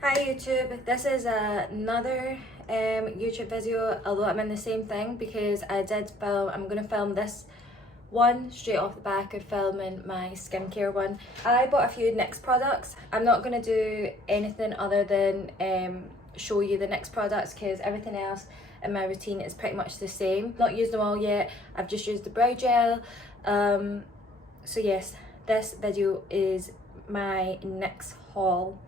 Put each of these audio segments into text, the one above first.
Hi YouTube, this is another YouTube video, although I'm in the same thing because I'm going to film this one straight off the back of filming my skincare one. I bought a few NYX products. I'm not going to do anything other than show you the NYX products because everything else in my routine is pretty much the same. Not used them all yet, I've just used the brow gel. So yes, this video is my NYX haul.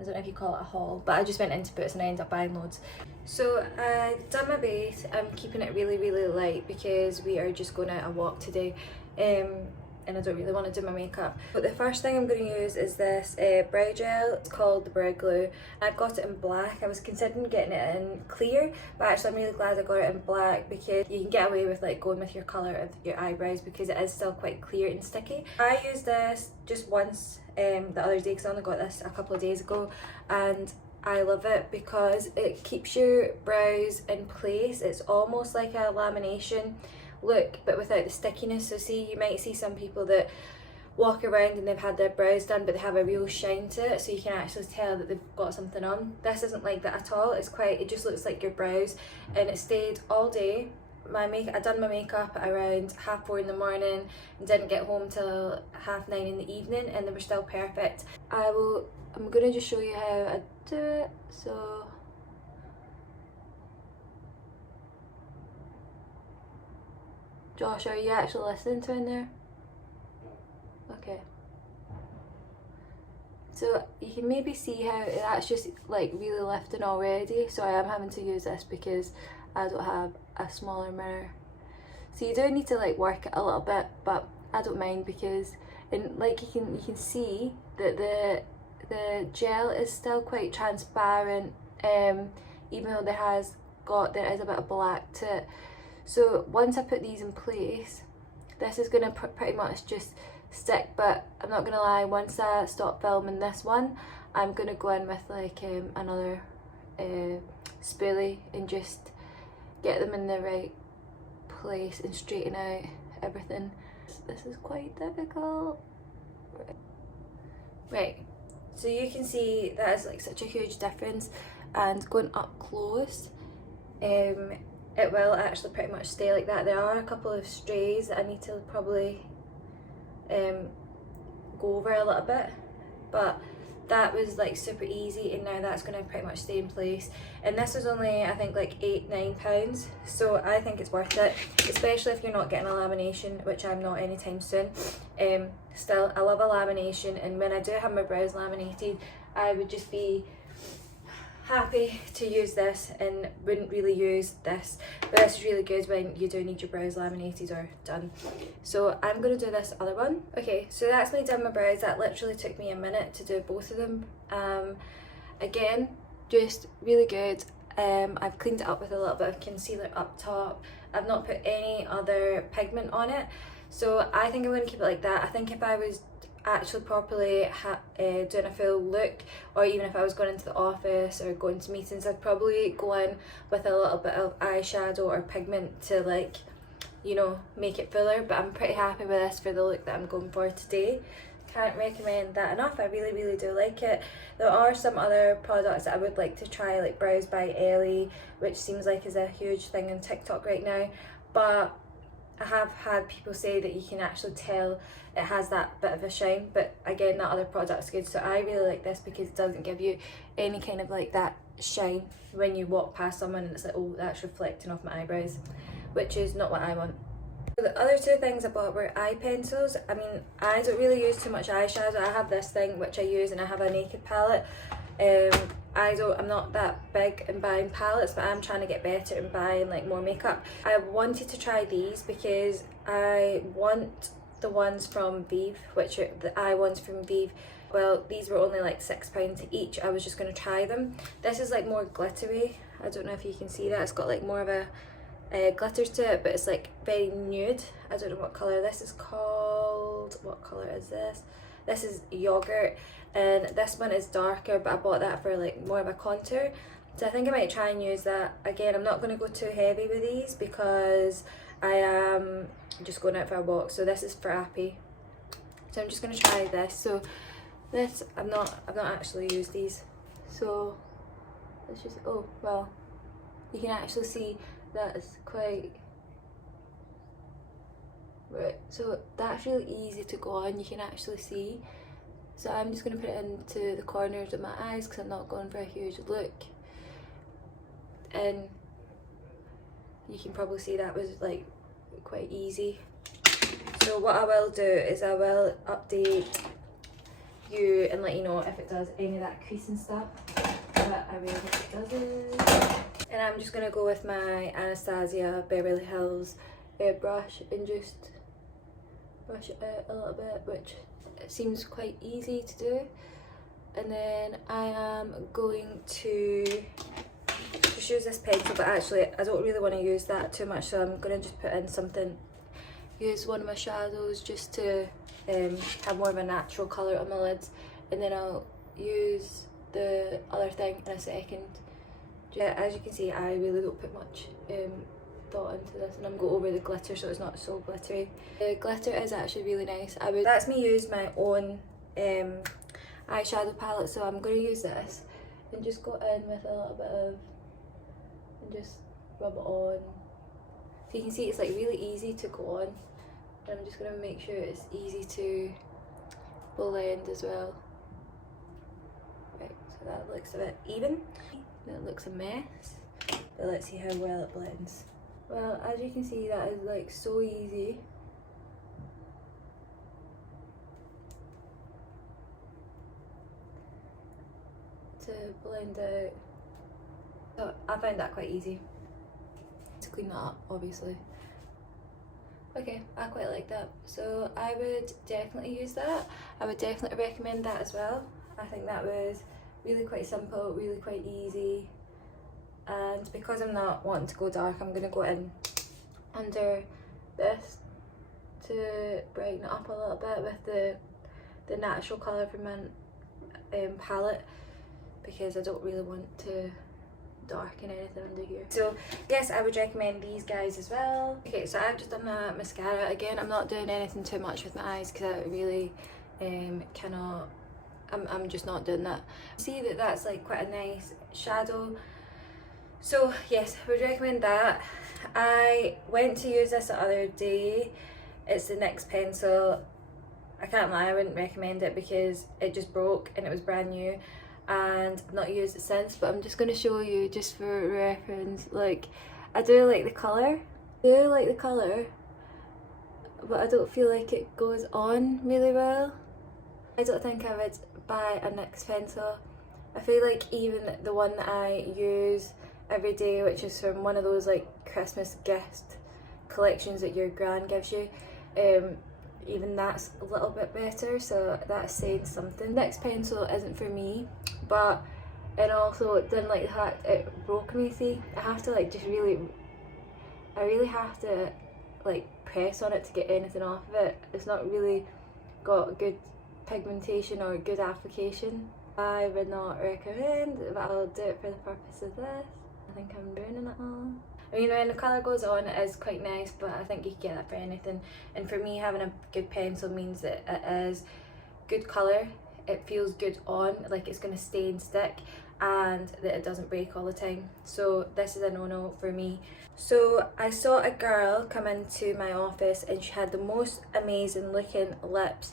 I don't know if you call it a haul, but I just went into Boots and I ended up buying loads. So I've done my base. I'm keeping it really light because we are just going out a walk today, and I don't really want to do my makeup. But the first thing I'm going to use is this brow gel. It's called the Brow Glue. I've got it in black. I was considering getting it in clear, but actually I'm really glad I got it in black because you can get away with like going with your colour of your eyebrows because it is still quite clear and sticky. I used this just once the other day because I only got this a couple of days ago, and I love it because it keeps your brows in place. It's almost like a lamination look but without the stickiness. So see, you might see some people that walk around and they've had their brows done but they have a real shine to it, so you can actually tell that they've got something on. This isn't like that at all. It just looks like your brows, and it stayed all day. I done my makeup around 4:30 in the morning and didn't get home till 9:30 in the evening, and they were still perfect. I'm gonna just show you how I do it. So Josh, are you actually listening to in there? Okay. So you can maybe see how that's just like really lifting already. So I am having to use this because I don't have a smaller mirror. So you do need to like work it a little bit, but I don't mind because, and like you can see that the gel is still quite transparent, even though there is a bit of black to it. So once I put these in place, this is gonna pretty much just stick. But I'm not gonna lie, once I stop filming this one, I'm gonna go in with like another spoolie and just get them in the right place and straighten out everything. This is quite difficult. Right, so you can see that is like such a huge difference, and going up close, it will actually pretty much stay like that. There are a couple of strays that I need to probably go over a little bit, but that was like super easy, and now that's going to pretty much stay in place. And this was only, I think, like £8-9, so I think it's worth it, especially if you're not getting a lamination, which I'm not anytime soon. Still, I love a lamination, and when I do have my brows laminated, I would just be happy to use this and wouldn't really use this, but this is really good when you do need your brows laminated or done. So I'm going to do this other one. Okay, so that's me done my brows. That literally took me a minute to do both of them. Again, just really good. I've cleaned it up with a little bit of concealer up top. I've not put any other pigment on it, so I think I'm going to keep it like that. I think if I was actually properly doing a full look, or even if I was going into the office or going to meetings, I'd probably go in with a little bit of eyeshadow or pigment to, like, you know, make it fuller. But I'm pretty happy with this for the look that I'm going for today. Can't recommend that enough. I really do like it. There are some other products that I would like to try, like Brows by Ellie, which seems like is a huge thing on TikTok right now, but I have had people say that you can actually tell it has that bit of a shine, but again, that other product's good. So I really like this because it doesn't give you any kind of like that shine when you walk past someone and it's like, oh, that's reflecting off my eyebrows, which is not what I want. So the other two things I bought were eye pencils. I mean, I don't really use too much eyeshadow. I have this thing which I use, and I have a naked palette. I'm not that big in buying palettes, but I'm trying to get better in buying like more makeup. I wanted to try these because I want the ones from Vive, which are the eye ones from Vive. Well, these were only like £6 each. I was just going to try them. This is like more glittery. I don't know if you can see that. It's got like more of a glitters to it, but it's like very nude. I don't know what colour this is called. What colour is this? This is yogurt, and this one is darker, but I bought that for like more of a contour. So I think I might try and use that. Again, I'm not going to go too heavy with these because I am just going out for a walk. So this is for Appy. So I'm just going to try this. So this, I've not actually used these. So let's just, oh well, you can actually see that it's quite, right, so that's really easy to go on, you can actually see. So I'm just going to put it into the corners of my eyes because I'm not going for a huge look. And you can probably see that was like quite easy. So what I will do is I will update you and let you know if it does any of that creasing stuff, but I really hope it doesn't. And I'm just going to go with my Anastasia Beverly Hills brush and just brush it out a little bit, which it seems quite easy to do. And then I am going to just use this pencil, but actually I don't really want to use that too much, so I'm going to just put in something, use one of my shadows just to have more of a natural colour on my lids, and then I'll use the other thing in a second. Yeah, as you can see, I really don't put much thought into this, and I'm going over the glitter so it's not so glittery. The glitter is actually really nice. That's me use my own eyeshadow palette, so I'm going to use this and just go in with a little bit of, and just rub it on. So you can see it's like really easy to go on, and I'm just going to make sure it's easy to blend as well. Right, so that looks a bit even. It looks a mess, but let's see how well it blends. Well, as you can see, that is like so easy. To blend out. So I found that quite easy to clean that up, obviously. Okay, I quite like that, so I would definitely use that. I would definitely recommend that as well. I think that was really quite simple, really quite easy, and because I'm not wanting to go dark, I'm going to go in under this to brighten it up a little bit with the natural colour from my palette, because I don't really want to darken anything under here. So yes, I would recommend these guys as well. Okay, so I've just done my mascara. Again, I'm not doing anything too much with my eyes because I really cannot, I'm just not doing that. See that that's like quite a nice shadow. So yes, I would recommend that. I went to use this the other day. It's the NYX pencil. I can't lie, I wouldn't recommend it because it just broke and it was brand new, and I've not used it since, but I'm just going to show you just for reference. Like, I do like the colour, but I don't feel like it goes on really well. I don't think I would buy a NYX pencil. I feel like even the one that I use every day, which is from one of those like Christmas gift collections that your gran gives you, even that's a little bit better, so that's saying something. NYX pencil isn't for me, but and also didn't like the fact it broke me. See, I have to like I really have to like press on it to get anything off of it. It's not really got good pigmentation or good application. I would not recommend, but I'll do it for the purpose of this. I think I'm burning it all. I mean, when the colour goes on, it is quite nice, but I think you can get that for anything. And for me, having a good pencil means that it is good colour, it feels good on, like it's going to stay and stick, and that it doesn't break all the time. So this is a no-no for me. So I saw a girl come into my office and she had the most amazing looking lips.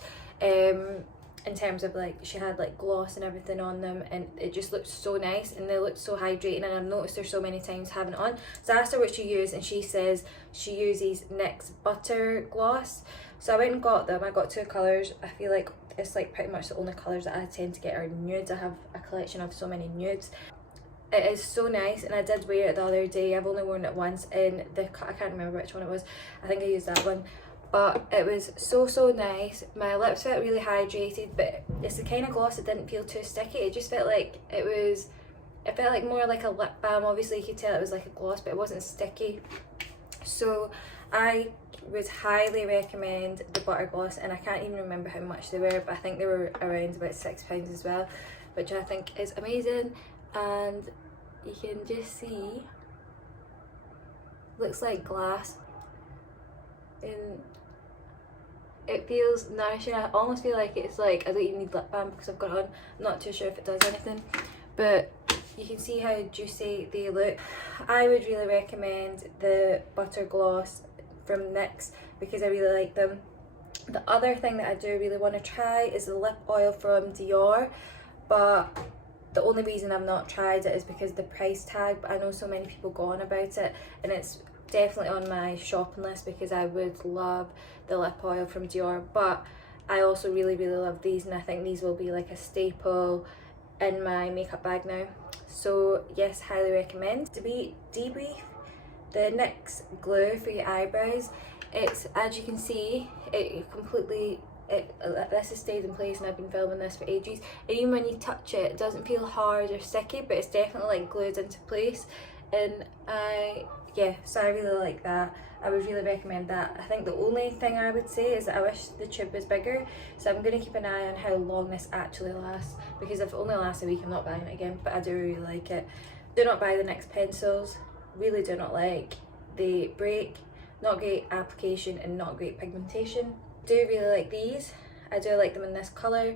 In terms of like, she had like gloss and everything on them, and it just looked so nice and they looked so hydrating, and I've noticed her so many times having it on. So I asked her what she used, and she says she uses NYX Butter Gloss. So I went and got them. I got two colours. I feel like it's like pretty much the only colours that I tend to get are nudes. I have a collection of so many nudes. It is so nice, and I did wear it the other day. I've only worn it once, and I can't remember which one it was. I think I used that one. But it was so nice. My lips felt really hydrated, but it's the kind of gloss that didn't feel too sticky. It just felt like it felt like more like a lip balm. Obviously you could tell it was like a gloss, but it wasn't sticky. So I would highly recommend the butter gloss, and I can't even remember how much they were, but I think they were around about £6 as well, which I think is amazing. And you can just see, looks like glass, and it feels nourishing. I almost feel like it's like I don't even need lip balm because I've got it on. I'm not too sure if it does anything, but you can see how juicy they look. I would really recommend the butter gloss from NYX because I really like them. The other thing that I do really want to try is the lip oil from Dior, but the only reason I've not tried it is because the price tag, but I know so many people go on about it, and it's definitely on my shopping list because I would love the lip oil from Dior. But I also really love these, and I think these will be like a staple in my makeup bag now. So yes, highly recommend. To debrief, the NYX glue for your eyebrows, it's, as you can see, this has stayed in place, and I've been filming this for ages, and even when you touch it, it doesn't feel hard or sticky, but it's definitely like glued into place. And so I really like that. I would really recommend that. I think the only thing I would say is that I wish the tube was bigger, so I'm going to keep an eye on how long this actually lasts, because if it only lasts a week I'm not buying it again, but I do really like it. Do not buy the NYX pencils, really do not like. They break, not great application and not great pigmentation. Do really like these. I do like them in this colour.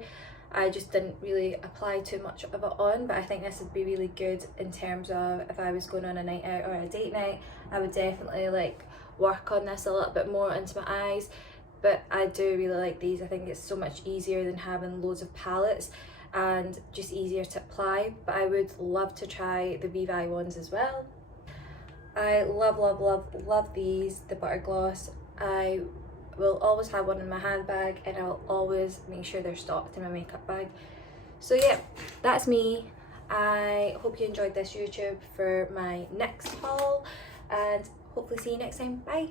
I just didn't really apply too much of it on, but I think this would be really good in terms of if I was going on a night out or a date night. I would definitely like work on this a little bit more into my eyes, but I do really like these. I think it's so much easier than having loads of palettes and just easier to apply, but I would love to try the Vivi ones as well. I love these, the butter gloss. I will always have one in my handbag, and I'll always make sure they're stocked in my makeup bag. So yeah, that's me. I hope you enjoyed this YouTube for my NYX haul, and hopefully see you next time. Bye.